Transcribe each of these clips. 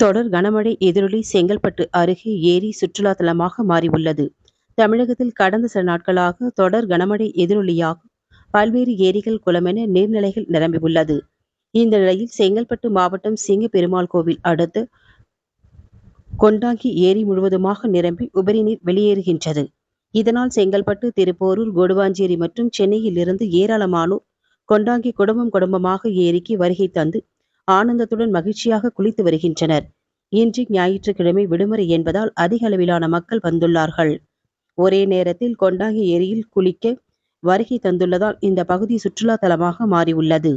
தொடர் கனமழை எதிரொலி செங்கல்பட்டு அருகே ஏரி சுற்றுலா தலமாக மாறியுள்ளது. தமிழகத்தில் கடந்த சில நாட்களாக தொடர் கனமழை எதிரொலியாக பல்வேறு ஏரிகள் குளமென நீர்நிலைகள் நிரம்பியுள்ளது. இந்த நிலையில் செங்கல்பட்டு மாவட்டம் சிங்கப்பெருமாள் கோவில் அடுத்து கொண்டாங்கி ஏரி முழுவதுமாக நிரம்பி உபரி நீர் வெளியேறுகின்றது. இதனால் செங்கல்பட்டு திருப்போரூர் கொடுவாஞ்சேரி மற்றும் சென்னையில் இருந்து ஏராளமானோர் கொண்டாங்கி குடும்பம் குடும்பமாக ஏரிக்கு வருகை தந்து ஆனந்தத்துடன் மகிழ்ச்சியாக குளித்து வருகின்றனர். இன்று ஞாயிற்றுக்கிழமை விடுமுறை என்பதால் அதிக அளவிலான மக்கள் வந்துள்ளார்கள். ஒரே நேரத்தில் கொண்டாகி ஏரியில் குளிக்க வருகை தந்துள்ளதால் இந்த பகுதி சுற்றுலா தலமாக மாறியுள்ளது.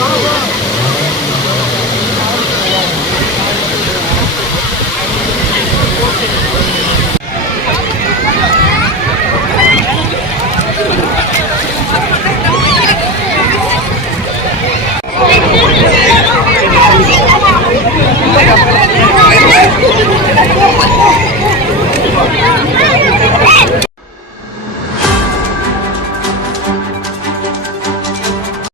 Vamos!